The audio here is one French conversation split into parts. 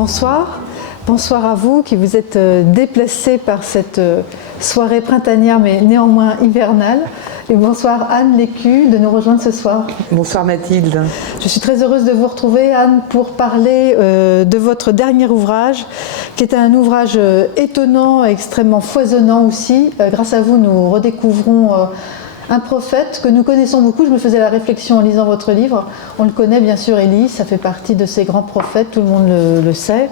Bonsoir. Bonsoir à vous qui vous êtes déplacés par cette soirée printanière mais néanmoins hivernale. Et bonsoir Anne Lécu de nous rejoindre ce soir. Bonsoir Mathilde. Je suis très heureuse de vous retrouver Anne pour parler de votre dernier ouvrage qui est un ouvrage étonnant, extrêmement foisonnant aussi. Grâce à vous nous redécouvrons un prophète que nous connaissons beaucoup. Je me faisais la réflexion en lisant votre livre. On le connaît bien sûr, Élie, ça fait partie de ces grands prophètes, tout le monde le sait.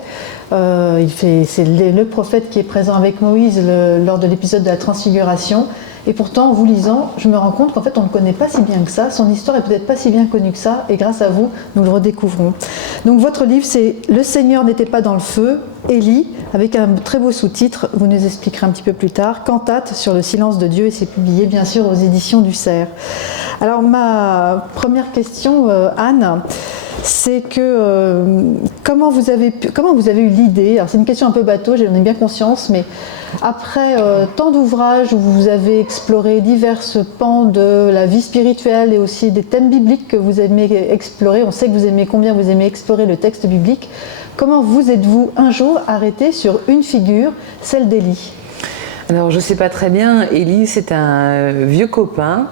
C'est le prophète qui est présent avec Moïse lors de l'épisode de la Transfiguration. Et pourtant, en vous lisant, je me rends compte qu'en fait, on ne le connaît pas si bien que ça. Son histoire est peut-être pas si bien connue que ça. Et grâce à vous, nous le redécouvrons. Donc, votre livre, c'est « Le Seigneur n'était pas dans le feu », Élie, avec un très beau sous-titre. Vous nous expliquerez un petit peu plus tard. « Cantate sur le silence de Dieu » et c'est publié, bien sûr, aux éditions du Cerf. Alors, ma première question, Anne, c'est que comment vous avez eu l'idée, alors c'est une question un peu bateau, j'en ai bien conscience, mais après tant d'ouvrages où vous avez exploré divers pans de la vie spirituelle et aussi des thèmes bibliques que vous aimez explorer, on sait que vous aimez combien vous aimez explorer le texte biblique, comment vous êtes-vous un jour arrêté sur une figure, celle d'Élie ? Alors je ne sais pas très bien, Élie c'est un vieux copain,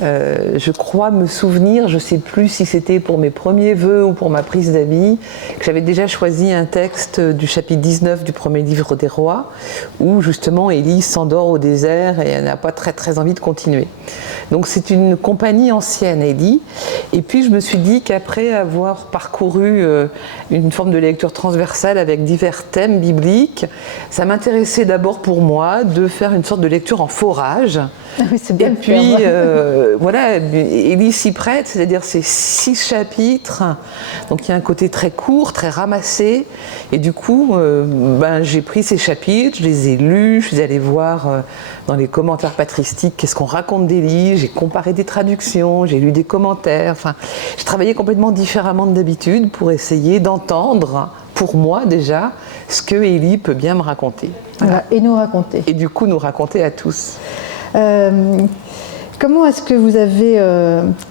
je crois me souvenir, je ne sais plus si c'était pour mes premiers vœux ou pour ma prise d'habit, que j'avais déjà choisi un texte du chapitre 19 du premier livre des rois, où justement Élie s'endort au désert et elle n'a pas très envie de continuer. Donc c'est une compagnie ancienne, Élie, et puis je me suis dit qu'après avoir parcouru une forme de lecture transversale avec divers thèmes bibliques, ça m'intéressait d'abord pour moi de faire une sorte de lecture en forage. Ah oui, c'est bien. Et puis, voilà, Élie s'y prête, c'est-à-dire ces 6 chapitres. Donc il y a un côté très court, très ramassé. Et du coup, j'ai pris ces chapitres, je les ai lus, je suis allée voir dans les commentaires patristiques qu'est-ce qu'on raconte d'Élie. J'ai comparé des traductions, j'ai lu des commentaires. Enfin, j'ai travaillé complètement différemment de d'habitude pour essayer d'entendre, pour moi déjà, ce que Élie peut bien me raconter. Voilà. Et nous raconter. Et du coup, nous raconter à tous. Comment est-ce que vous avez,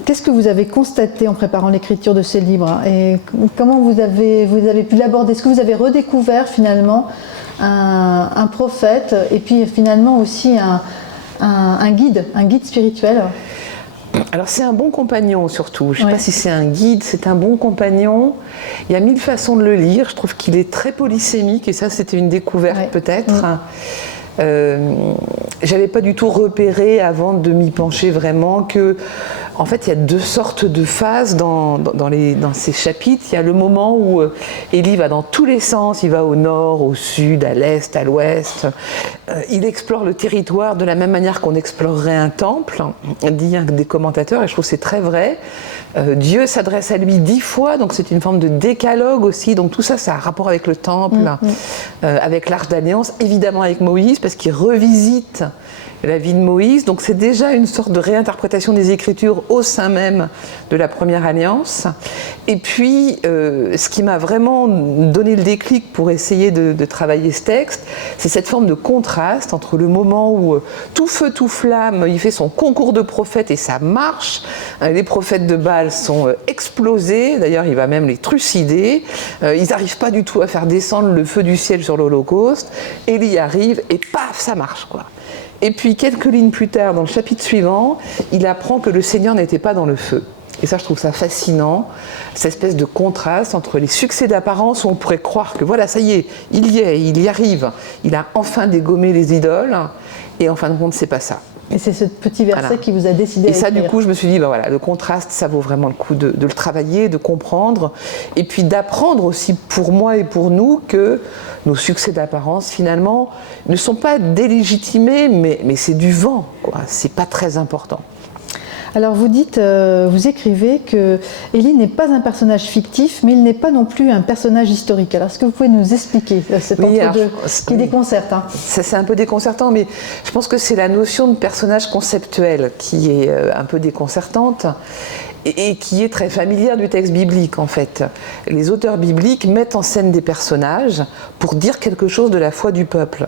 qu'est-ce que vous avez constaté en préparant l'écriture de ce livre et comment vous avez pu l'aborder? Est-ce que vous avez redécouvert finalement un prophète et puis finalement aussi un guide spirituel? Alors c'est un bon compagnon surtout, je ne sais pas si c'est un guide, c'est un bon compagnon. Il y a 1000 façons de le lire, je trouve qu'il est très polysémique et ça c'était une découverte peut-être. J'avais pas du tout repéré avant de m'y pencher vraiment que en fait il y a 2 sortes de phases dans ces chapitres. Il y a le moment où Élie va dans tous les sens, il va au nord, au sud, à l'est, à l'ouest. Il explore le territoire de la même manière qu'on explorerait un temple, dit un des commentateurs, et je trouve que c'est très vrai. Dieu s'adresse à lui 10 fois, donc c'est une forme de décalogue aussi, donc tout ça, ça a un rapport avec le temple, avec l'Arche d'Alliance, évidemment avec Moïse, parce qu'il revisite la vie de Moïse, donc c'est déjà une sorte de réinterprétation des Écritures au sein même de la Première Alliance. Et puis, ce qui m'a vraiment donné le déclic pour essayer de travailler ce texte, c'est cette forme de contraste entre le moment où tout feu, tout flamme, il fait son concours de prophètes et ça marche. Les prophètes de Baal sont explosés, d'ailleurs il va même les trucider. Ils n'arrivent pas du tout à faire descendre le feu du ciel sur l'Holocauste. Élie arrive et paf, ça marche quoi. Et puis quelques lignes plus tard, dans le chapitre suivant, il apprend que le Seigneur n'était pas dans le feu. Et ça, je trouve ça fascinant, cette espèce de contraste entre les succès d'apparence où on pourrait croire que voilà, ça y est, il y arrive, il a enfin dégommé les idoles, et en fin de compte, c'est pas ça. Et c'est ce petit verset qui vous a décidé à écrire. Et ça, du coup, je me suis dit, voilà, le contraste, ça vaut vraiment le coup de le travailler, de comprendre, et puis d'apprendre aussi pour moi et pour nous que nos succès d'apparence, finalement, ne sont pas délégitimés, mais c'est du vent, quoi. C'est pas très important. Alors vous dites, vous écrivez que Élie n'est pas un personnage fictif, mais il n'est pas non plus un personnage historique. Alors est-ce que vous pouvez nous expliquer cet entre-deux qui déconcerte Ça, c'est un peu déconcertant, mais je pense que c'est la notion de personnage conceptuel qui est un peu déconcertante et qui est très familière du texte biblique en fait. Les auteurs bibliques mettent en scène des personnages pour dire quelque chose de la foi du peuple.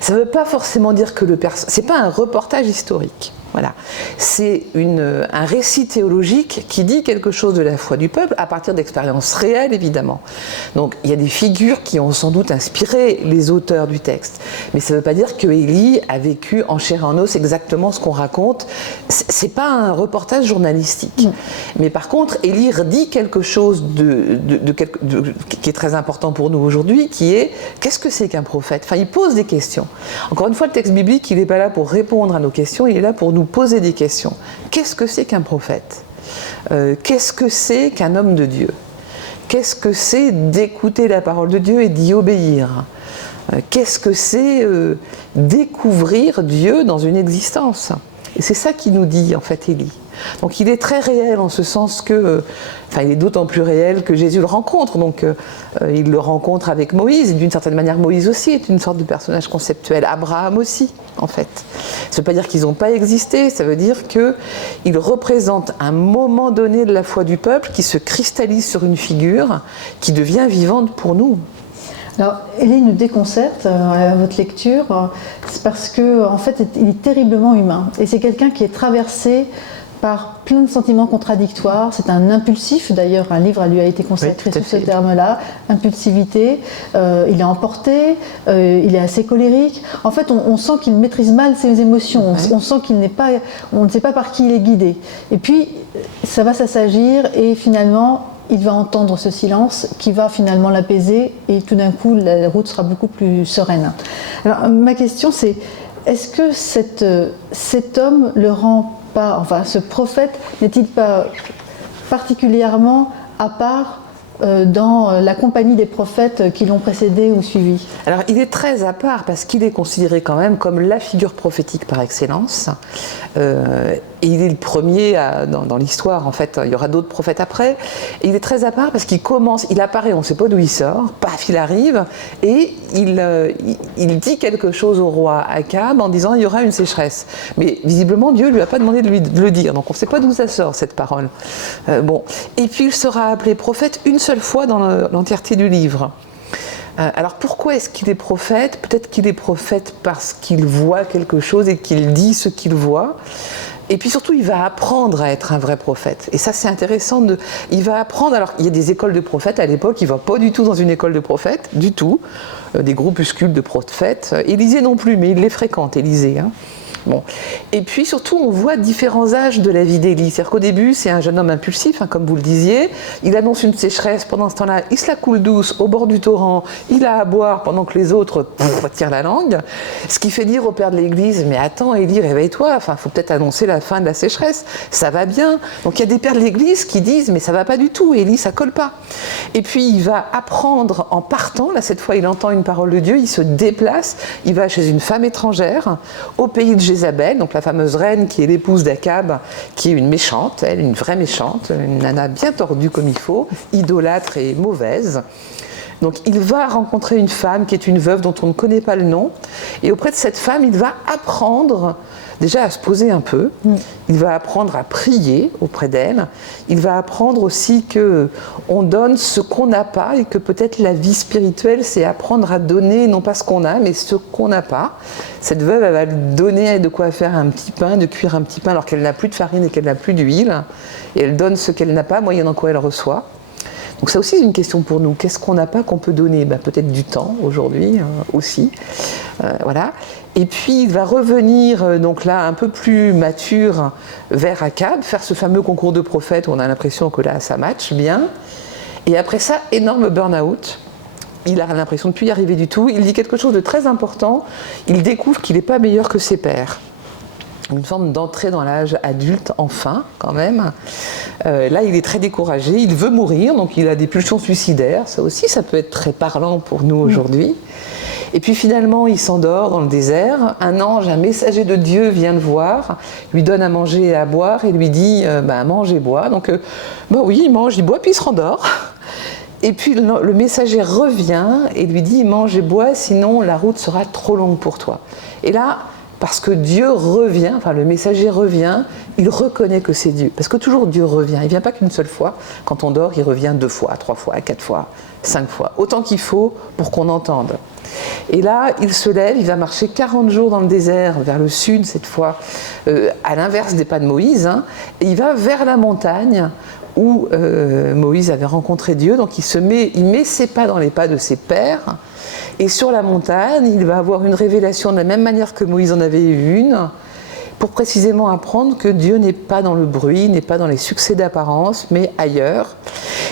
Ça ne veut pas forcément dire que c'est pas un reportage historique. Voilà. C'est un récit théologique qui dit quelque chose de la foi du peuple à partir d'expériences réelles, évidemment. Donc il y a des figures qui ont sans doute inspiré les auteurs du texte. Mais ça ne veut pas dire que Élie a vécu en chair et en os exactement ce qu'on raconte. C'est pas un reportage journalistique. Mais par contre, Élie dit quelque chose qui est très important pour nous aujourd'hui, qui est qu'est-ce que c'est qu'un prophète? Enfin, il pose des questions. Encore une fois, le texte biblique, il n'est pas là pour répondre à nos questions, il est là pour nous poser des questions. Qu'est-ce que c'est qu'un prophète? Qu'est-ce que c'est qu'un homme de Dieu? Qu'est-ce que c'est d'écouter la parole de Dieu et d'y obéir? Qu'est-ce que c'est découvrir Dieu dans une existence? Et c'est ça qui nous dit en fait Élie. Donc il est très réel en ce sens que, il est d'autant plus réel que Jésus le rencontre. Donc il le rencontre avec Moïse, et d'une certaine manière Moïse aussi est une sorte de personnage conceptuel, Abraham aussi en fait. Ça ne veut pas dire qu'ils n'ont pas existé, ça veut dire qu'ils représentent un moment donné de la foi du peuple qui se cristallise sur une figure qui devient vivante pour nous. Alors, Élie nous déconcerte à votre lecture, c'est parce qu'en fait, il est terriblement humain. Et c'est quelqu'un qui est traversé par plein de sentiments contradictoires. C'est un impulsif, d'ailleurs, un livre lui a été consacré sous ce terme-là, impulsivité. Il est emporté, il est assez colérique. En fait, on sent qu'il maîtrise mal ses émotions. On sent qu'il n'est pas, on ne sait pas par qui il est guidé. Et puis, ça va s'assagir et finalement, il va entendre ce silence qui va finalement l'apaiser et tout d'un coup, la route sera beaucoup plus sereine. Alors, ma question, c'est est-ce que cet homme le rend pas, enfin, ce prophète n'est-il pas particulièrement à part dans la compagnie des prophètes qui l'ont précédé ou suivi? Alors il est très à part parce qu'il est considéré quand même comme la figure prophétique par excellence. Et il est le premier dans l'histoire, en fait, il y aura d'autres prophètes après. Et il est très à part parce il apparaît, on ne sait pas d'où il sort, paf, il arrive, et il dit quelque chose au roi Akab en disant il y aura une sécheresse. Mais visiblement, Dieu ne lui a pas demandé de le dire, donc on ne sait pas d'où ça sort, cette parole. Et puis il sera appelé prophète une seule fois dans l'entièreté du livre. Alors pourquoi est-ce qu'il est prophète? Peut-être qu'il est prophète parce qu'il voit quelque chose et qu'il dit ce qu'il voit. Et puis surtout, il va apprendre à être un vrai prophète. Et ça, c'est intéressant. Il va apprendre. Alors, il y a des écoles de prophètes à l'époque. Il ne va pas du tout dans une école de prophètes, du tout. Des groupuscules de prophètes. Élisée non plus, mais il les fréquente, Élisée. Bon. Et puis surtout, on voit différents âges de la vie d'Élie. C'est-à-dire qu'au début, c'est un jeune homme impulsif, comme vous le disiez. Il annonce une sécheresse. Pendant ce temps-là, il se la coule douce au bord du torrent. Il a à boire pendant que les autres tirent la langue. Ce qui fait dire au père de l'Église, mais attends, Élie, réveille-toi. Enfin, il faut peut-être annoncer la fin de la sécheresse. Ça va bien. Donc il y a des pères de l'Église qui disent, mais ça va pas du tout. Élie, ça colle pas. Et puis il va apprendre en partant. Là, cette fois, il entend une parole de Dieu. Il se déplace. Il va chez une femme étrangère au pays de Jézabel, donc la fameuse reine qui est l'épouse d'Akab, qui est une méchante, elle, une vraie méchante, une nana bien tordue comme il faut, idolâtre et mauvaise. Donc il va rencontrer une femme qui est une veuve dont on ne connaît pas le nom, et auprès de cette femme, il va apprendre déjà à se poser un peu, il va apprendre à prier auprès d'elle, il va apprendre aussi qu'on donne ce qu'on n'a pas et que peut-être la vie spirituelle, c'est apprendre à donner non pas ce qu'on a, mais ce qu'on n'a pas. Cette veuve, elle va lui donner de quoi faire un petit pain, de cuire un petit pain alors qu'elle n'a plus de farine et qu'elle n'a plus d'huile, et elle donne ce qu'elle n'a pas, moyennant quoi elle reçoit. Donc ça aussi c'est une question pour nous. Qu'est-ce qu'on n'a pas qu'on peut donner? Peut-être du temps aujourd'hui aussi. Voilà. Et puis il va revenir donc là un peu plus mature vers Akab, faire ce fameux concours de prophètes où on a l'impression que là ça match bien. Et après ça, énorme burn-out. Il a l'impression de ne plus y arriver du tout. Il dit quelque chose de très important. Il découvre qu'il n'est pas meilleur que ses pairs. Une forme d'entrée dans l'âge adulte, enfin, quand même. Là, il est très découragé, il veut mourir, donc il a des pulsions suicidaires. Ça aussi, ça peut être très parlant pour nous aujourd'hui. Et puis finalement, il s'endort dans le désert. Un ange, un messager de Dieu vient le voir, lui donne à manger et à boire et lui dit mange et bois. Donc, oui, il mange, il boit, puis il se rendort. Et puis le messager revient et lui dit mange et bois, sinon la route sera trop longue pour toi. Et là, parce que Dieu revient, enfin le messager revient, il reconnaît que c'est Dieu. Parce que toujours Dieu revient, il ne vient pas qu'une seule fois. Quand on dort, il revient 2 fois, 3 fois, 4 fois, 5 fois. Autant qu'il faut pour qu'on entende. Et là, il se lève, il va marcher 40 jours dans le désert, vers le sud cette fois, à l'inverse des pas de Moïse, hein, et il va vers la montagne où Moïse avait rencontré Dieu. Donc il met ses pas dans les pas de ses pères. Et sur la montagne, il va avoir une révélation de la même manière que Moïse en avait eu une, pour précisément apprendre que Dieu n'est pas dans le bruit, n'est pas dans les succès d'apparence, mais ailleurs.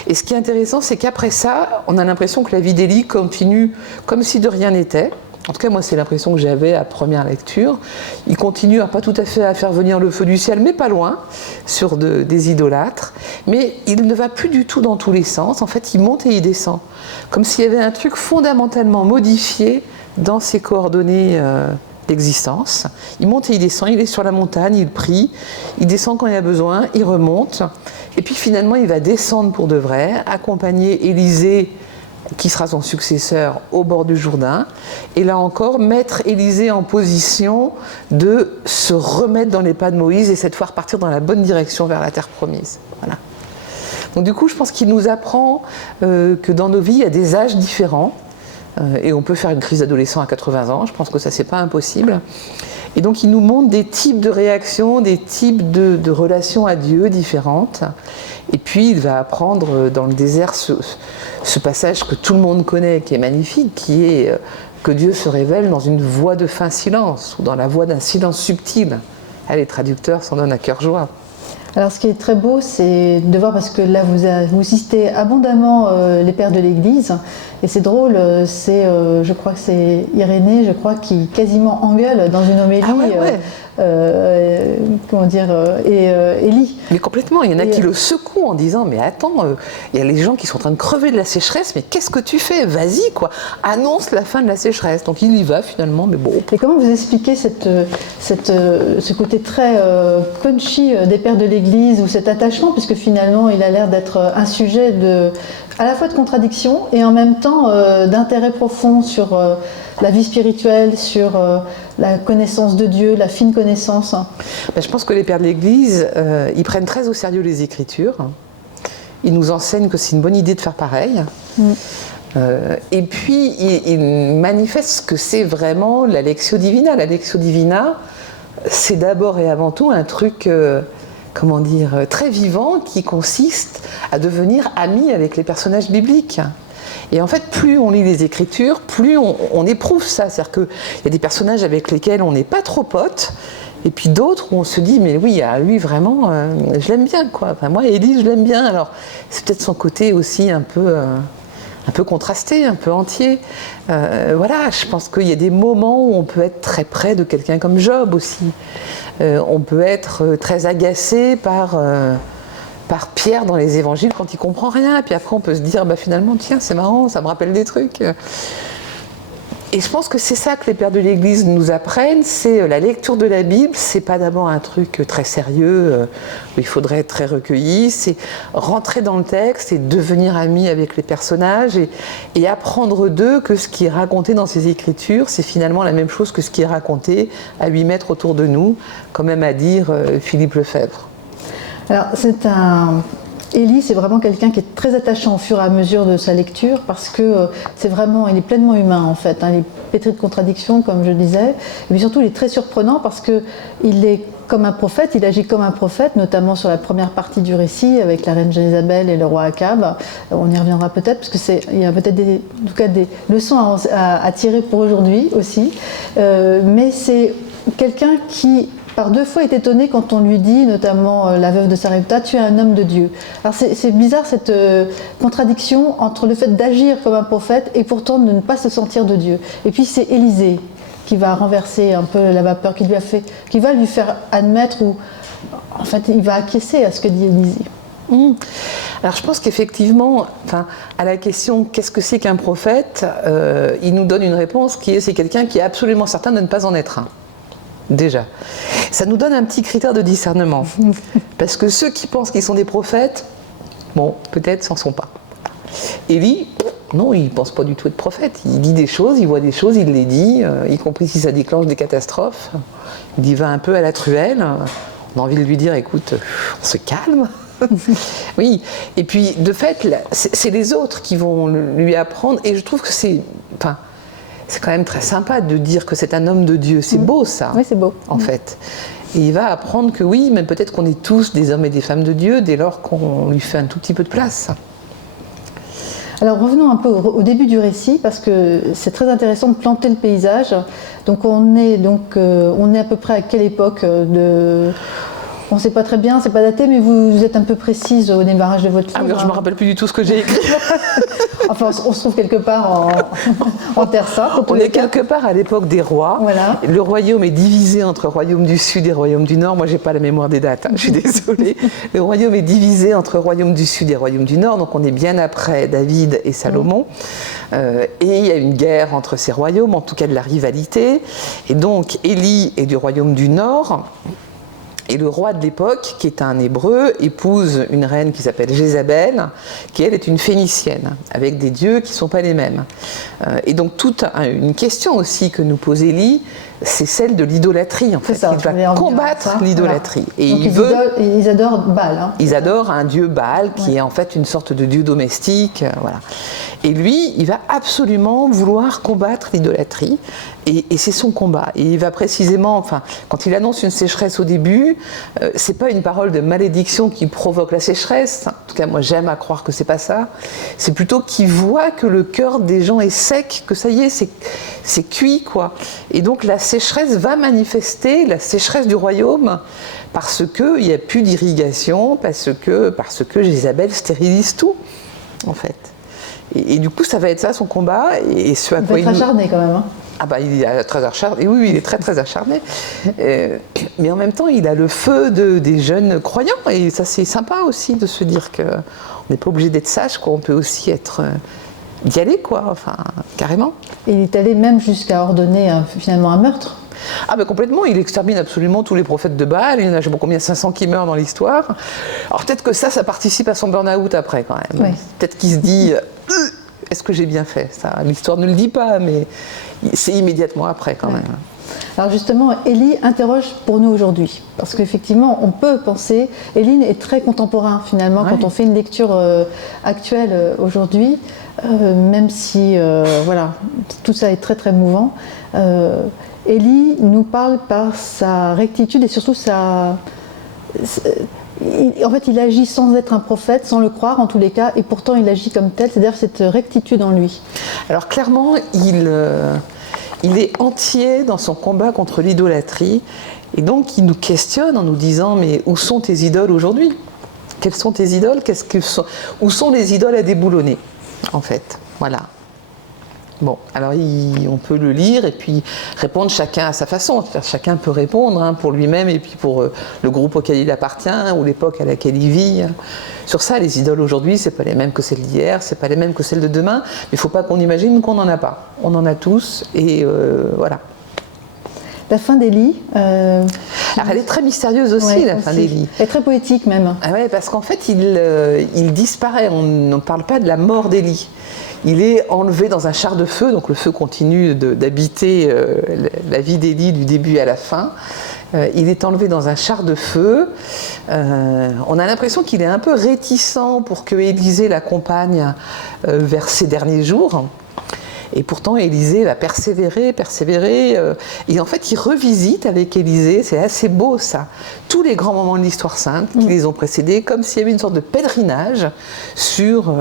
Et ce qui est intéressant, c'est qu'après ça, on a l'impression que la vie d'Élie continue comme si de rien n'était. En tout cas, moi, c'est l'impression que j'avais à première lecture. Il continue, pas tout à fait à faire venir le feu du ciel, mais pas loin, sur des idolâtres. Mais il ne va plus du tout dans tous les sens. En fait, il monte et il descend. Comme s'il y avait un truc fondamentalement modifié dans ses coordonnées d'existence. Il monte et il descend, il est sur la montagne, il prie, il descend quand il y a besoin, il remonte. Et puis finalement, il va descendre pour de vrai, accompagner Élisée, qui sera son successeur, au bord du Jourdain, et là encore mettre Élisée en position de se remettre dans les pas de Moïse et cette fois repartir dans la bonne direction vers la terre promise. Voilà. Donc du coup, je pense qu'il nous apprend que dans nos vies, il y a des âges différents, et on peut faire une crise d'adolescent à 80 ans, je pense que ça, c'est pas impossible. Et donc il nous montre des types de réactions, des types de relations à Dieu différentes. Et puis il va apprendre dans le désert ce passage que tout le monde connaît, qui est magnifique, qui est que Dieu se révèle dans une voix de fin silence, ou dans la voix d'un silence subtil. Ah, les traducteurs s'en donnent à cœur joie. Alors ce qui est très beau, c'est de voir, parce que là vous citez abondamment les pères de l'Église, et c'est drôle, je crois que c'est Irénée, qui quasiment engueule dans une homélie, Élie. Mais complètement, il y en a qui le secouent en disant mais attends, il y a les gens qui sont en train de crever de la sécheresse, mais qu'est-ce que tu fais? Vas-y quoi, annonce la fin de la sécheresse. Donc il y va finalement, mais bon. Et comment vous expliquez ce côté très punchy des pères de l'Église, ou cet attachement, puisque finalement il a l'air d'être un sujet à la fois de contradiction et en même temps d'intérêt profond sur la vie spirituelle, sur la connaissance de Dieu, la fine connaissance. Je pense que les pères de l'Église, ils prennent très au sérieux les Écritures. Ils nous enseignent que c'est une bonne idée de faire pareil. Et puis, ils manifestent que c'est vraiment la Lectio Divina. La Lectio Divina, c'est d'abord et avant tout un truc... très vivant, qui consiste à devenir ami avec les personnages bibliques. Et en fait, plus on lit les Écritures, plus on éprouve ça. C'est-à-dire qu'il y a des personnages avec lesquels on n'est pas trop potes, et puis d'autres où on se dit, mais oui, lui vraiment, je l'aime bien, quoi. Enfin, moi, Élie, je l'aime bien. Alors, c'est peut-être son côté aussi un peu contrasté, un peu entier. Voilà, je pense qu'il y a des moments où on peut être très près de quelqu'un comme Job aussi. On peut être très agacé par Pierre dans les évangiles quand il comprend rien. Et puis après, on peut se dire, finalement, tiens, c'est marrant, ça me rappelle des trucs. Et je pense que c'est ça que les pères de l'Église nous apprennent, c'est la lecture de la Bible. C'est pas d'abord un truc très sérieux, où il faudrait être très recueilli. C'est rentrer dans le texte et devenir ami avec les personnages et apprendre d'eux que ce qui est raconté dans ces Écritures, c'est finalement la même chose que ce qui est raconté à 8 mètres autour de nous, quand même à dire Philippe Lefebvre. Alors, Élie, c'est vraiment quelqu'un qui est très attachant au fur et à mesure de sa lecture, parce que il est pleinement humain en fait. Il est pétri de contradictions, comme je disais. Et puis surtout, il est très surprenant parce qu'il est comme un prophète, il agit comme un prophète, notamment sur la première partie du récit avec la reine Jézabel et le roi Akab. On y reviendra peut-être, parce qu'il y a peut-être des leçons à tirer pour aujourd'hui aussi. Mais c'est quelqu'un qui, par 2 fois, est étonné quand on lui dit, notamment la veuve de Sarepta, tu es un homme de Dieu. Alors c'est bizarre cette contradiction entre le fait d'agir comme un prophète et pourtant de ne pas se sentir de Dieu. Et puis c'est Élisée qui va renverser un peu la vapeur, qui va lui faire admettre, ou en fait il va acquiescer à ce que dit Élisée. Alors je pense qu'effectivement, à la question qu'est-ce que c'est qu'un prophète, il nous donne une réponse qui est c'est quelqu'un qui est absolument certain de ne pas en être un. Déjà. Ça nous donne un petit critère de discernement. Parce que ceux qui pensent qu'ils sont des prophètes, peut-être s'en sont pas. Élie, Non, il ne pense pas du tout être prophète. Il dit des choses, il voit des choses, il les dit, y compris si ça déclenche des catastrophes. Il y va un peu à la truelle. On a envie de lui dire, écoute, on se calme. Oui, et puis de fait, c'est les autres qui vont lui apprendre, et je trouve que c'est quand même très sympa de dire que c'est un homme de Dieu. C'est beau ça, oui, c'est beau. En fait. Et il va apprendre que oui, mais peut-être qu'on est tous des hommes et des femmes de Dieu dès lors qu'on lui fait un tout petit peu de place. Alors revenons un peu au début du récit, parce que c'est très intéressant de planter le paysage. Donc on est à peu près à quelle époque de... On ne sait pas très bien, c'est pas daté, mais vous êtes un peu précise au démarrage de votre livre. Ah, mais je ne me rappelle plus du tout ce que j'ai écrit. Enfin, on se trouve quelque part en Terre Sainte. On est quelque part à l'époque des rois. Voilà. Le royaume est divisé entre royaume du Sud et royaume du Nord. Moi, j'ai pas la mémoire des dates, je suis désolée. Le royaume est divisé entre royaume du Sud et royaume du Nord. Donc on est bien après David et Salomon. Et il y a une guerre entre ces royaumes, en tout cas de la rivalité. Et donc Élie est du royaume du Nord. Et le roi de l'époque, qui est un hébreu, épouse une reine qui s'appelle Jézabel, qui elle est une phénicienne, avec des dieux qui ne sont pas les mêmes. Et donc toute une question aussi que nous pose Élie, c'est celle de l'idolâtrie en fait. Ça, il va combattre l'idolâtrie. Voilà. Et ils adorent Baal. Hein. Ils adorent un dieu Baal qui est en fait une sorte de dieu domestique. Voilà. Et lui, il va absolument vouloir combattre l'idolâtrie. Et c'est son combat. Et il va précisément, quand il annonce une sécheresse au début, c'est pas une parole de malédiction qui provoque la sécheresse. En tout cas, moi, j'aime à croire que c'est pas ça. C'est plutôt qu'il voit que le cœur des gens est sec, que ça y est, c'est cuit, quoi. Et donc, la sécheresse va manifester, la sécheresse du royaume, parce qu'il n'y a plus d'irrigation, parce que Jézabel stérilise tout, en fait. Et du coup, ça va être ça son combat. Et ce à il quoi va être acharné quand même. Hein. Ah bah il est très acharné, oui, il est très très acharné. Mais en même temps, il a le feu des jeunes croyants. Et ça, c'est sympa aussi de se dire qu'on n'est pas obligé d'être sage, quoi. On peut aussi d'y aller, quoi, carrément. Et il est allé même jusqu'à ordonner finalement un meurtre. Ah ben complètement, il extermine absolument tous les prophètes de Baal, il y en a je sais pas combien, 500 qui meurent dans l'histoire. Alors peut-être que ça participe à son burn-out après quand même. Oui. Peut-être qu'il se dit, est-ce que j'ai bien fait ça? L'histoire ne le dit pas, mais c'est immédiatement après quand même. Alors justement, Élie interroge pour nous aujourd'hui, parce qu'effectivement, on peut penser, Élie est très contemporain finalement, quand on fait une lecture actuelle aujourd'hui, même si tout ça est très très mouvant. Élie nous parle par sa rectitude et surtout en fait, il agit sans être un prophète, sans le croire en tous les cas, et pourtant il agit comme tel, c'est-à-dire cette rectitude en lui. Alors clairement, il est entier dans son combat contre l'idolâtrie, et donc il nous questionne en nous disant, mais où sont tes idoles aujourd'hui? Quelles sont tes idoles? Où sont les idoles à déboulonner, en fait? Voilà. Bon, alors on peut le lire et puis répondre chacun à sa façon. Chacun peut répondre pour lui-même et puis pour le groupe auquel il appartient ou l'époque à laquelle il vit. Sur ça, les idoles aujourd'hui, c'est pas les mêmes que celles d'hier, c'est pas les mêmes que celles de demain. Mais il ne faut pas qu'on imagine qu'on n'en a pas. On en a tous et voilà. La fin d'Élie. Alors elle est très mystérieuse aussi, la fin d'Élie. Elle est très poétique même. Ah ouais, parce qu'en fait, il disparaît. On ne parle pas de la mort d'Élie. Il est enlevé dans un char de feu, donc le feu continue d'habiter la vie d'Élie du début à la fin. Il est enlevé dans un char de feu. On a l'impression qu'il est un peu réticent pour que Élisée l'accompagne vers ses derniers jours. Et pourtant, Élisée va persévérer. Et en fait, il revisite avec Élisée, c'est assez beau ça, tous les grands moments de l'histoire sainte qui les ont précédés, comme s'il y avait une sorte de pèlerinage sur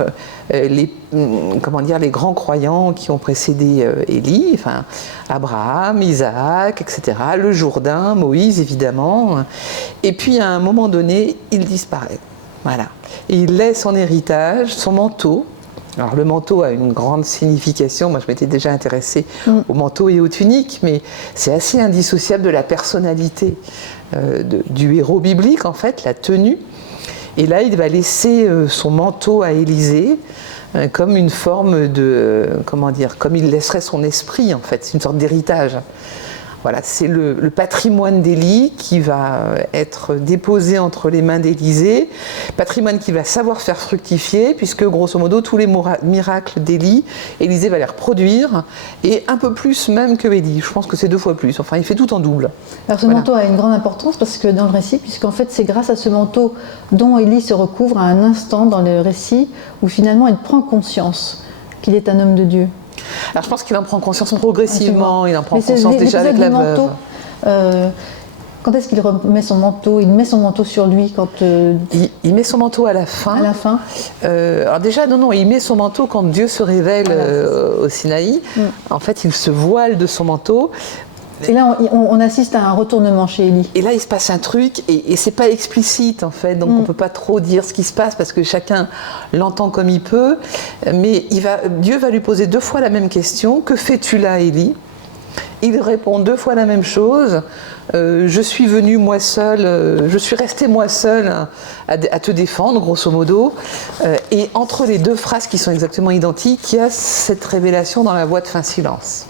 les grands croyants qui ont précédé Élie, Abraham, Isaac, etc., le Jourdain, Moïse évidemment. Et puis à un moment donné, il disparaît. Voilà. Et il laisse en héritage son manteau. Alors le manteau a une grande signification, moi je m'étais déjà intéressée au manteau et aux tuniques, mais c'est assez indissociable de la personnalité du héros biblique en fait, la tenue. Et là il va laisser son manteau à Élisée comme une forme de, comme il laisserait son esprit en fait, c'est une sorte d'héritage. Voilà, c'est le patrimoine d'Élie qui va être déposé entre les mains d'Élisée, patrimoine qui va savoir faire fructifier, puisque grosso modo tous les miracles d'Élie, Élisée va les reproduire, et un peu plus même que Élie. Je pense que c'est 2 fois plus. Enfin, il fait tout en double. Alors ce manteau a une grande importance parce que dans le récit, puisqu'en fait c'est grâce à ce manteau dont Élie se recouvre à un instant dans le récit où finalement il prend conscience qu'il est un homme de Dieu. Alors je pense qu'il en prend conscience progressivement, il en prend conscience déjà avec la veuve. Quand est-ce qu'il remet son manteau? Il met son manteau sur lui quand... Il met son manteau à la fin. À la fin. Alors déjà, non, il met son manteau quand Dieu se révèle au Sinaï. En fait, il se voile de son manteau. Et là, on assiste à un retournement chez Élie. Et là, il se passe un truc, et c'est pas explicite en fait, donc on peut pas trop dire ce qui se passe parce que chacun l'entend comme il peut. Mais Dieu va lui poser 2 fois la même question: que fais-tu là, Élie? Il répond 2 fois la même chose: je suis venu moi seul, je suis resté moi seul à te défendre, grosso modo. Et entre les 2 phrases qui sont exactement identiques, il y a cette révélation dans la voix de fin silence.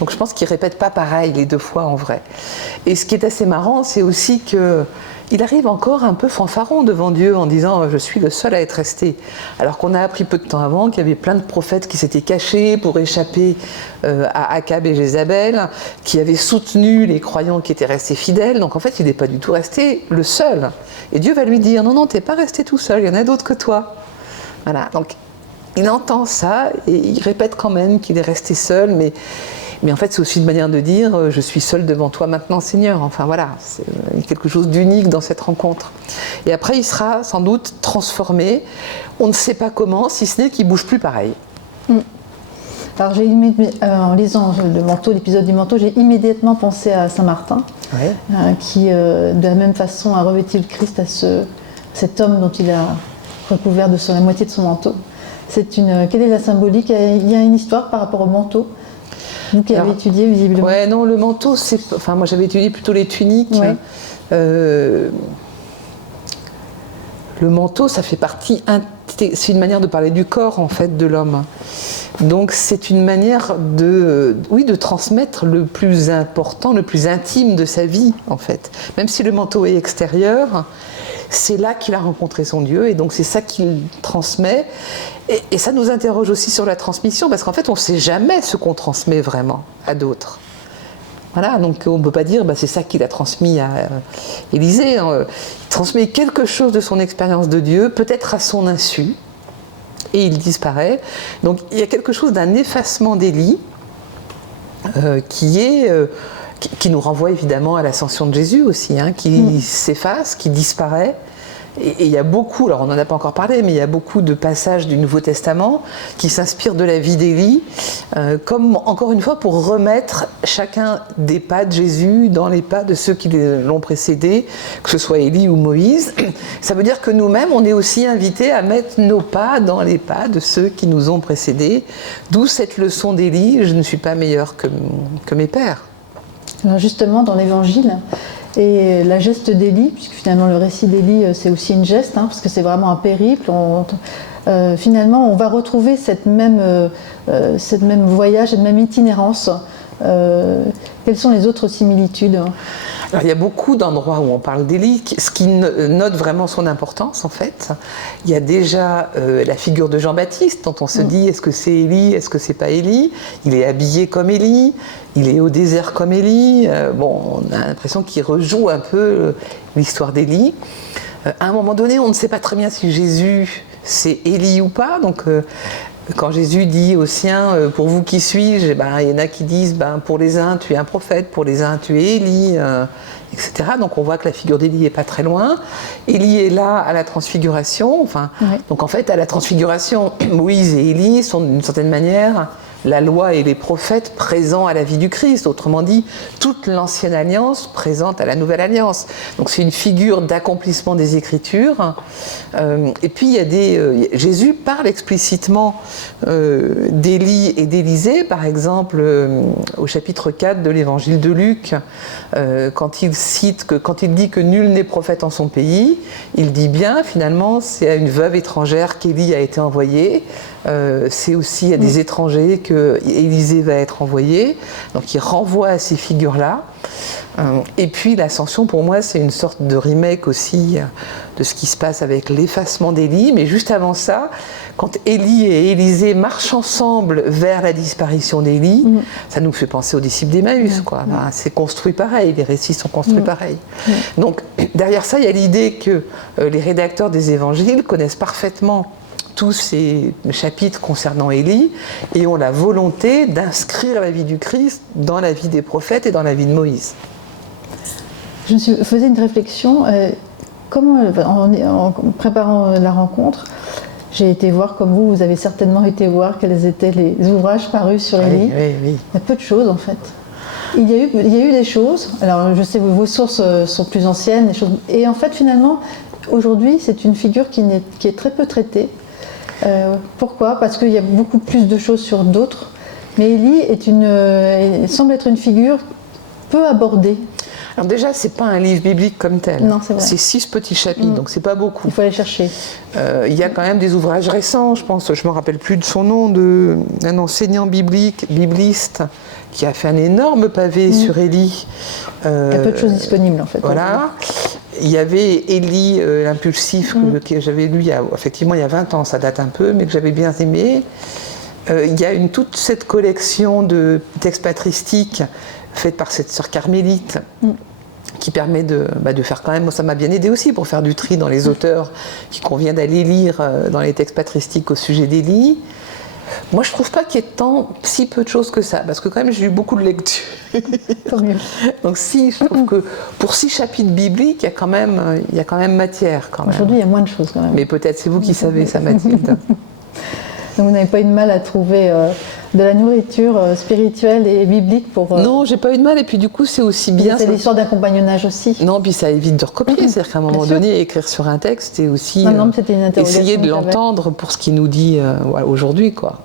Donc je pense qu'il ne répète pas pareil les 2 fois en vrai. Et ce qui est assez marrant, c'est aussi qu'il arrive encore un peu fanfaron devant Dieu en disant « je suis le seul à être resté ». Alors qu'on a appris peu de temps avant qu'il y avait plein de prophètes qui s'étaient cachés pour échapper à Akab et Jézabel, qui avaient soutenu les croyants qui étaient restés fidèles. Donc en fait, il n'est pas du tout resté le seul. Et Dieu va lui dire « non, tu n'es pas resté tout seul, il y en a d'autres que toi ». Voilà, donc il entend ça et il répète quand même qu'il est resté seul, mais en fait, c'est aussi une manière de dire « je suis seul devant toi maintenant, Seigneur ». Enfin voilà, il y a quelque chose d'unique dans cette rencontre. Et après, il sera sans doute transformé. On ne sait pas comment, si ce n'est qu'il ne bouge plus pareil. Alors, en lisant le manteau, l'épisode du manteau, j'ai immédiatement pensé à Saint Martin, qui, de la même façon, a revêtu le Christ à cet homme dont il a recouvert de la moitié de son manteau. Quelle est la symbolique? Il y a une histoire par rapport au manteau? Vous qui avez étudié visiblement. Ouais, non, le manteau, moi j'avais étudié plutôt les tuniques. Ouais. Le manteau, ça fait partie, c'est une manière de parler du corps en fait de l'homme. Donc c'est une manière de transmettre le plus important, le plus intime de sa vie en fait. Même si le manteau est extérieur, c'est là qu'il a rencontré son Dieu et donc c'est ça qu'il transmet. Et ça nous interroge aussi sur la transmission parce qu'en fait on ne sait jamais ce qu'on transmet vraiment à d'autres. Voilà, donc on ne peut pas dire c'est ça qu'il a transmis à Élisée. Il transmet quelque chose de son expérience de Dieu, peut-être à son insu, et il disparaît. Donc il y a quelque chose d'un effacement d'Élie qui nous renvoie évidemment à l'ascension de Jésus aussi, qui s'efface, qui disparaît. Et il y a beaucoup, alors on n'en a pas encore parlé, mais il y a beaucoup de passages du Nouveau Testament qui s'inspirent de la vie d'Élie, comme encore une fois pour remettre chacun des pas de Jésus dans les pas de ceux qui l'ont précédé, que ce soit Élie ou Moïse. Ça veut dire que nous-mêmes, on est aussi invités à mettre nos pas dans les pas de ceux qui nous ont précédés, d'où cette leçon d'Élie, je ne suis pas meilleur que mes pères. Alors justement, dans l'Évangile, et la geste d'Élie, puisque finalement le récit d'Élie c'est aussi une geste, parce que c'est vraiment un périple, finalement on va retrouver cette même voyage, cette même itinérance. Quelles sont les autres similitudes? Alors, il y a beaucoup d'endroits où on parle d'Élie, ce qui note vraiment son importance en fait. Il y a déjà la figure de Jean-Baptiste dont on se dit est-ce que c'est Élie, est-ce que c'est pas Élie? Il est habillé comme Élie, il est au désert comme Élie. On a l'impression qu'il rejoue un peu l'histoire d'Élie. À un moment donné, on ne sait pas très bien si Jésus c'est Élie ou pas. Donc quand Jésus dit aux siens « pour vous qui suis-je », il y en a qui disent « pour les uns tu es un prophète, pour les uns tu es Élie », etc. Donc on voit que la figure d'Élie n'est pas très loin. Élie est là à la transfiguration. Donc en fait à la transfiguration, Moïse et Élie sont d'une certaine manière la loi et les prophètes présents à la vie du Christ. Autrement dit, toute l'ancienne alliance présente à la nouvelle alliance. Donc c'est une figure d'accomplissement des Écritures. Et puis Jésus parle explicitement d'Élie et d'Élisée, par exemple au chapitre 4 de l'Évangile de Luc, quand il dit que nul n'est prophète en son pays, il dit bien finalement c'est à une veuve étrangère qu'Élie a été envoyé. C'est aussi à des étrangers que que Élisée va être envoyé. Donc il renvoie à ces figures-là. Et puis l'ascension, pour moi, c'est une sorte de remake aussi de ce qui se passe avec l'effacement d'Élie. Mais juste avant ça, quand Élie et Élisée marchent ensemble vers la disparition d'Élie, ça nous fait penser aux disciples d'Emmaüs, quoi. Enfin, c'est construit pareil, les récits sont construits pareil. Donc derrière ça, il y a l'idée que les rédacteurs des évangiles connaissent parfaitement tous ces chapitres concernant Élie et ont la volonté d'inscrire la vie du Christ dans la vie des prophètes et dans la vie de Moïse. Je faisais une réflexion, en préparant la rencontre, j'ai été voir, comme vous avez certainement été voir, quels étaient les ouvrages parus sur Élie. Oui. Il y a peu de choses en fait. Il y a eu des choses, alors je sais que vos sources sont plus anciennes, et en fait finalement, aujourd'hui c'est une figure qui est très peu traitée. Pourquoi ? Parce qu'il y a beaucoup plus de choses sur d'autres, mais Élie semble être une figure peu abordée. Alors déjà, c'est pas un livre biblique comme tel. Non, c'est vrai. C'est 6 petits chapitres, donc c'est pas beaucoup. Il faut aller chercher. Il y a quand même des ouvrages récents, je pense, je me rappelle plus de son nom, d'un enseignant bibliste qui a fait un énorme pavé sur Élie. Il y a peu de choses disponibles en fait. Voilà. Il y avait Élie l'impulsif que j'avais lu effectivement il y a 20 ans, ça date un peu, mais que j'avais bien aimé. Il y a toute cette collection de textes patristiques faite par cette sœur carmélite qui permet de faire quand même, moi ça m'a bien aidé aussi pour faire du tri dans les auteurs qu'il convient d'aller lire dans les textes patristiques au sujet d'Élie. Moi je trouve pas qu'il y ait si peu de choses que ça, parce que quand même j'ai eu beaucoup de lectures. Tant mieux. Donc si, je trouve que pour 6 chapitres bibliques, il y a quand même matière. Aujourd'hui il y a moins de choses quand même. Mais peut-être c'est vous qui savez ça, Mathilde. Donc vous n'avez pas eu de mal à trouver de la nourriture spirituelle et biblique pour... Non, j'ai pas eu de mal, et puis du coup c'est aussi bien... C'est l'histoire d'un compagnonnage aussi. Non, puis ça évite de recopier, c'est-à-dire qu'à un moment donné, écrire sur un texte, c'est aussi essayer de l'entendre pour ce qu'il nous dit aujourd'hui, quoi.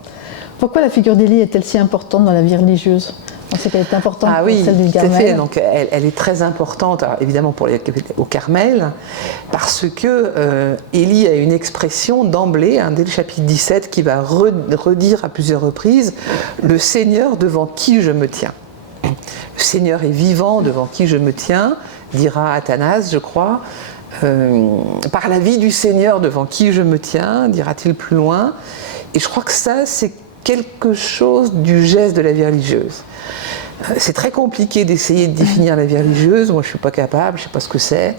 Pourquoi la figure d'Élie est-elle si importante dans la vie religieuse ? On sait qu'elle est importante pour celle du Carmel. Tout à fait. Donc, elle est très importante, alors, évidemment au Carmel, parce que Élie a une expression d'emblée, dès le chapitre 17, qui va redire à plusieurs reprises « Le Seigneur devant qui je me tiens ». Le Seigneur est vivant devant qui je me tiens, dira Athanase, je crois. Par la vie du Seigneur devant qui je me tiens, dira-t-il plus loin. Et je crois que ça, c'est quelque chose du geste de la vie religieuse. C'est très compliqué d'essayer de définir la vie religieuse. Moi, je ne suis pas capable, je ne sais pas ce que c'est.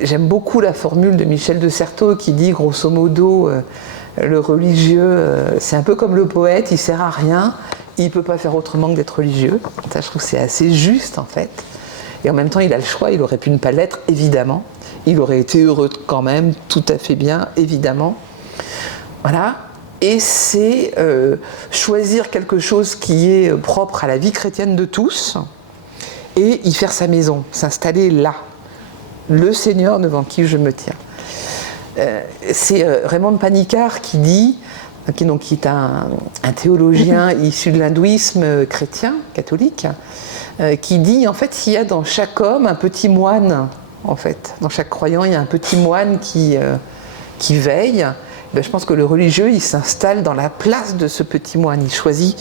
J'aime beaucoup la formule de Michel de Certeau qui dit, grosso modo, le religieux, c'est un peu comme le poète, il ne sert à rien, il ne peut pas faire autrement que d'être religieux. Ça, je trouve que c'est assez juste, en fait. Et en même temps, il a le choix, il aurait pu ne pas l'être, évidemment. Il aurait été heureux quand même, tout à fait bien, évidemment. Voilà. Et c'est choisir quelque chose qui est propre à la vie chrétienne de tous et y faire sa maison, s'installer là. Le Seigneur devant qui je me tiens. C'est Raymond Panicard qui dit, qui est un théologien issu de l'hindouisme chrétien, catholique, qui dit en fait il y a dans chaque homme un petit moine, en fait. Dans chaque croyant, il y a un petit moine qui veille. Je pense que le religieux, il s'installe dans la place de ce petit moine. Il choisit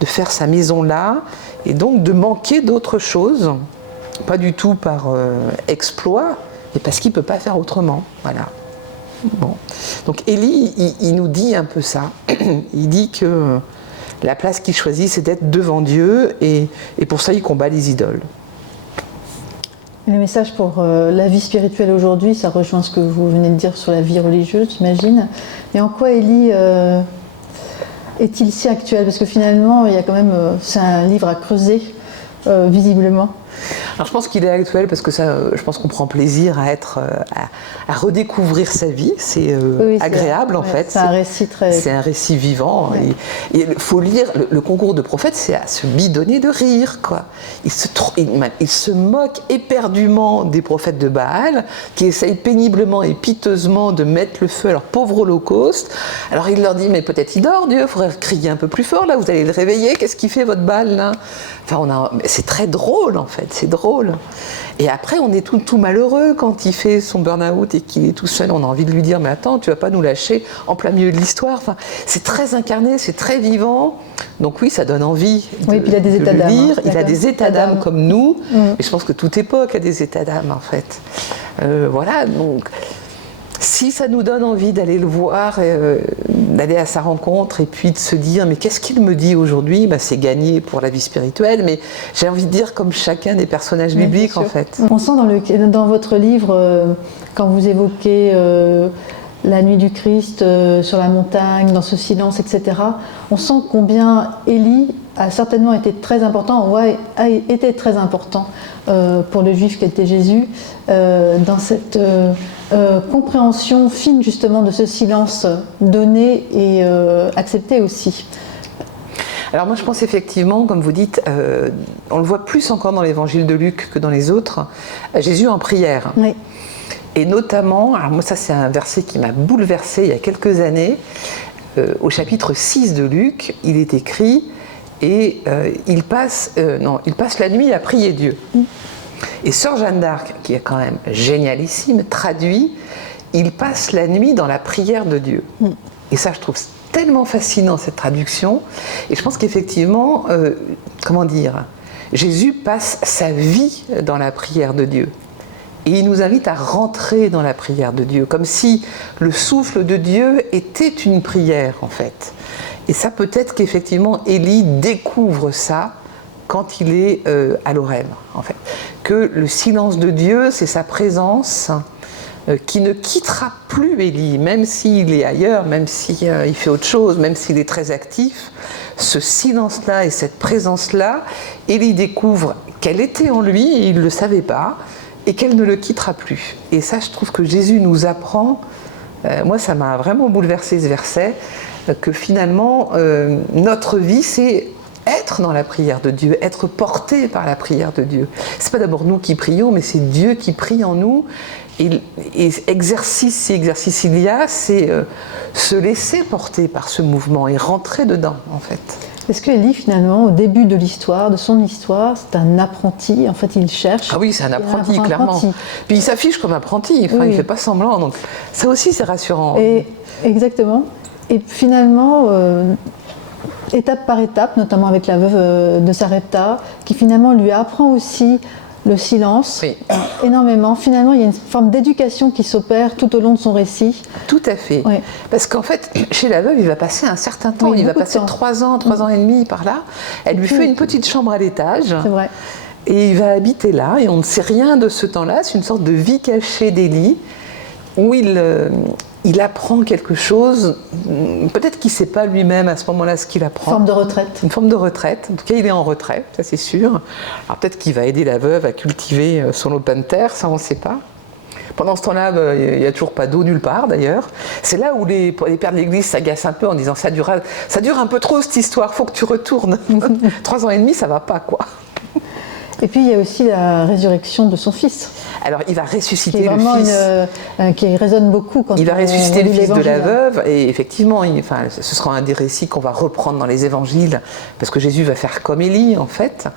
de faire sa maison là et donc de manquer d'autre chose, pas du tout par exploit, mais parce qu'il ne peut pas faire autrement. Voilà. Bon. Donc Élie, il nous dit un peu ça. Il dit que la place qu'il choisit, c'est d'être devant Dieu et pour ça, il combat les idoles. Le message pour la vie spirituelle aujourd'hui, ça rejoint ce que vous venez de dire sur la vie religieuse, j'imagine. Mais en quoi Élie est-il si actuel ? Parce que finalement, il y a quand même, c'est un livre à creuser, visiblement. Alors je pense qu'il est actuel parce que ça, je pense qu'on prend plaisir à redécouvrir sa vie. C'est agréable en fait. C'est un récit C'est un récit vivant. Ouais. Et il faut lire le concours de prophètes, c'est à se bidonner de rire, quoi. Il se moque éperdument des prophètes de Baal qui essayent péniblement et piteusement de mettre le feu à leur pauvre holocauste. Alors il leur dit mais peut-être il dort Dieu, il faudrait crier un peu plus fort là, vous allez le réveiller. Qu'est-ce qu'il fait votre Baal là ? Enfin c'est très drôle en fait. C'est drôle. rôle. Et après, on est tout malheureux quand il fait son burn-out et qu'il est tout seul. On a envie de lui dire, mais attends, tu vas pas nous lâcher en plein milieu de l'histoire. Enfin, c'est très incarné, c'est très vivant. Donc oui, ça donne envie puis il a des états le d'âme, lire. hein. Il a des états d'âme comme nous. Mm. Et je pense que toute époque a des états d'âme, en fait. Voilà, donc... Si ça nous donne envie d'aller le voir, d'aller à sa rencontre et puis de se dire mais qu'est-ce qu'il me dit aujourd'hui, c'est gagné pour la vie spirituelle, mais j'ai envie de dire comme chacun des personnages bibliques en fait. On sent dans votre livre, quand vous évoquez la nuit du Christ sur la montagne, dans ce silence, etc., on sent combien Élie a certainement été très important, a été très important pour le juif qui était Jésus, dans cette compréhension fine justement de ce silence donné et accepté aussi. Alors moi je pense effectivement, comme vous dites, on le voit plus encore dans l'évangile de Luc que dans les autres, Jésus en prière. Oui. Et notamment, alors moi ça c'est un verset qui m'a bouleversée il y a quelques années, au chapitre 6 de Luc, il est écrit et il passe la nuit à prier Dieu. Et Sœur Jeanne d'Arc, qui est quand même génialissime, traduit, il passe la nuit dans la prière de Dieu. Et ça je trouve tellement fascinant cette traduction, et je pense qu'effectivement, Jésus passe sa vie dans la prière de Dieu. Et il nous invite à rentrer dans la prière de Dieu, comme si le souffle de Dieu était une prière en fait. Et ça peut-être qu'effectivement Élie découvre ça quand il est à l'Horeb en fait. Que le silence de Dieu, c'est sa présence qui ne quittera plus Élie, même s'il est ailleurs, même s'il fait autre chose, même s'il est très actif. Ce silence-là et cette présence-là, Élie découvre qu'elle était en lui et il ne le savait pas, et qu'elle ne le quittera plus. Et ça, je trouve que Jésus nous apprend, moi ça m'a vraiment bouleversé ce verset, que finalement, notre vie, c'est être dans la prière de Dieu, être porté par la prière de Dieu. C'est pas d'abord nous qui prions, mais c'est Dieu qui prie en nous. Et exercice, si exercice il y a, c'est se laisser porter par ce mouvement et rentrer dedans, en fait. Est-ce que Élie, finalement, au début de l'histoire, de son histoire, c'est un apprenti, en fait, il cherche... Ah oui, c'est un apprenti, clairement. Puis il s'affiche comme apprenti, enfin, il ne fait pas semblant, donc ça aussi c'est rassurant. Et, exactement. Et finalement, étape par étape, notamment avec la veuve de Sarepta, qui finalement lui apprend aussi le silence, oui. Énormément. Finalement, il y a une forme d'éducation qui s'opère tout au long de son récit. Tout à fait. Oui. Parce qu'en fait, chez la veuve, il va passer un certain temps. Oui, il va passer 3 ans et demi par là. Elle lui fait une petite chambre à l'étage. C'est vrai. Et il va habiter là. Et on ne sait rien de ce temps-là. C'est une sorte de vie cachée d'Élie où il apprend quelque chose. Peut-être qu'il ne sait pas lui-même à ce moment-là ce qu'il apprend. Une forme de retraite. Une forme de retraite. En tout cas, il est en retraite, ça c'est sûr. Alors peut-être qu'il va aider la veuve à cultiver son lopin de terre, ça on ne sait pas. Pendant ce temps-là, il n'y a toujours pas d'eau nulle part d'ailleurs. C'est là où les pères de l'église s'agacent un peu en disant ça dure un peu trop cette histoire, faut que tu retournes. 3 ans et demi, ça va pas quoi. Et puis il y a aussi la résurrection de son fils. Alors il va ressusciter le fils. Qui résonne beaucoup quand il va ressusciter le fils de la veuve. Et effectivement, ce sera un des récits qu'on va reprendre dans les évangiles, parce que Jésus va faire comme Élie en fait.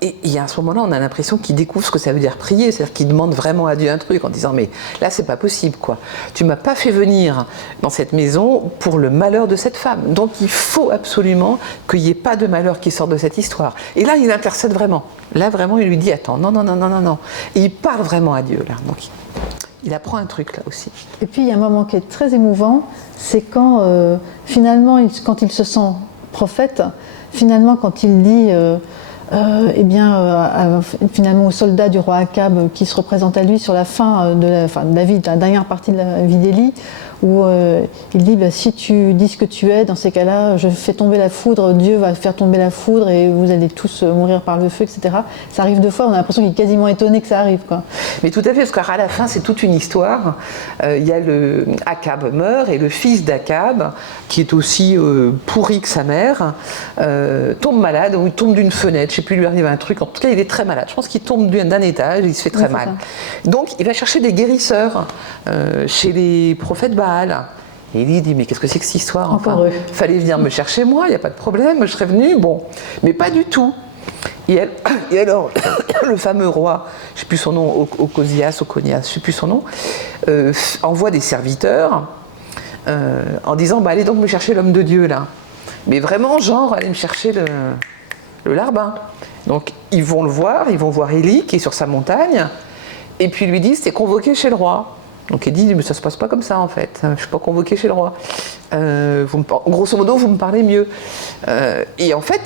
Et à ce moment-là, on a l'impression qu'il découvre ce que ça veut dire prier, c'est-à-dire qu'il demande vraiment à Dieu un truc en disant mais là c'est pas possible quoi. Tu m'as pas fait venir dans cette maison pour le malheur de cette femme, donc il faut absolument qu'il n'y ait pas de malheur qui sorte de cette histoire. Et là il intercède vraiment. Là vraiment il lui dit attends non. Et il parle vraiment à Dieu là. Donc il apprend un truc là aussi. Et puis il y a un moment qui est très émouvant, c'est quand finalement quand il se sent prophète, finalement quand il dit finalement aux soldats du roi Akab qui se représentent à lui sur la fin de la vie, de la dernière partie de la vie d'Élie, où il dit si tu dis ce que tu es, dans ces cas-là, je fais tomber la foudre, Dieu va faire tomber la foudre et vous allez tous mourir par le feu, etc. Ça arrive 2 fois, on a l'impression qu'il est quasiment étonné que ça arrive, quoi. Mais tout à fait, parce qu'à la fin, c'est toute une histoire. Il y a Akab meurt et le fils d'Akab, qui est aussi pourri que sa mère, tombe malade ou il tombe d'une fenêtre, je ne sais plus, lui arrive un truc. En tout cas, il est très malade. Je pense qu'il tombe d'un étage, il se fait très mal. Donc, il va chercher des guérisseurs chez les prophètes Baal. Et il dit mais qu'est-ce que c'est que cette histoire enfin, fallait venir me chercher moi, il n'y a pas de problème, je serais venu, bon, mais pas du tout. Et alors, le fameux roi, je ne sais plus son nom, Ocosias, je ne sais plus son nom, envoie des serviteurs en disant allez donc me chercher l'homme de Dieu là. Mais vraiment, genre, allez me chercher le larbin. Donc, ils vont le voir, ils vont voir Élie qui est sur sa montagne, et puis ils lui disent t'es convoqué chez le roi. Donc il dit mais ça se passe pas comme ça en fait, je suis pas convoqué chez le roi. Grosso modo vous me parlez mieux. Et en fait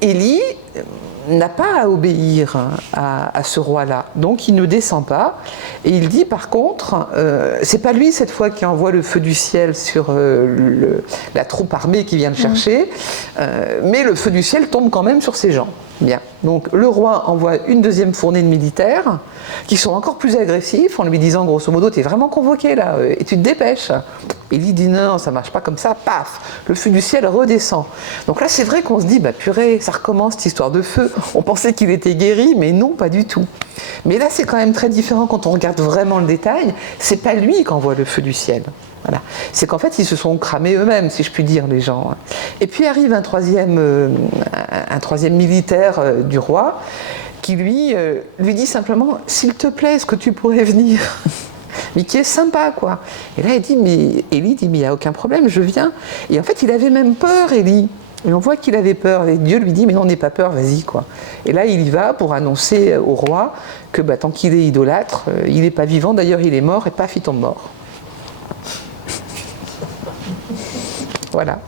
Élie n'a pas à obéir à ce roi-là, donc il ne descend pas. Et il dit par contre, c'est pas lui cette fois qui envoie le feu du ciel sur la troupe armée qui vient le chercher, mais le feu du ciel tombe quand même sur ces gens. Bien. Donc le roi envoie une deuxième fournée de militaires qui sont encore plus agressifs en lui disant grosso modo t'es vraiment convoqué là et tu te dépêches. Élie dit non, ça marche pas comme ça, paf, le feu du ciel redescend. Donc là c'est vrai qu'on se dit purée, ça recommence cette histoire de feu. On pensait qu'il était guéri, mais non, pas du tout. Mais là c'est quand même très différent quand on regarde vraiment le détail. C'est pas lui qui envoie le feu du ciel. Voilà. C'est qu'en fait, ils se sont cramés eux-mêmes, si je puis dire, les gens. Et puis arrive un troisième militaire du roi qui lui dit simplement « S'il te plaît, est-ce que tu pourrais venir ?» Mais qui est sympa, quoi. Et là, Élie dit « Mais il n'y a aucun problème, je viens. » Et en fait, il avait même peur, Élie. Et on voit qu'il avait peur. Et Dieu lui dit « Mais non, n'aie pas peur, vas-y, quoi. » Et là, il y va pour annoncer au roi que tant qu'il est idolâtre, il n'est pas vivant, d'ailleurs, il est mort, et paf, il tombe mort. Voilà.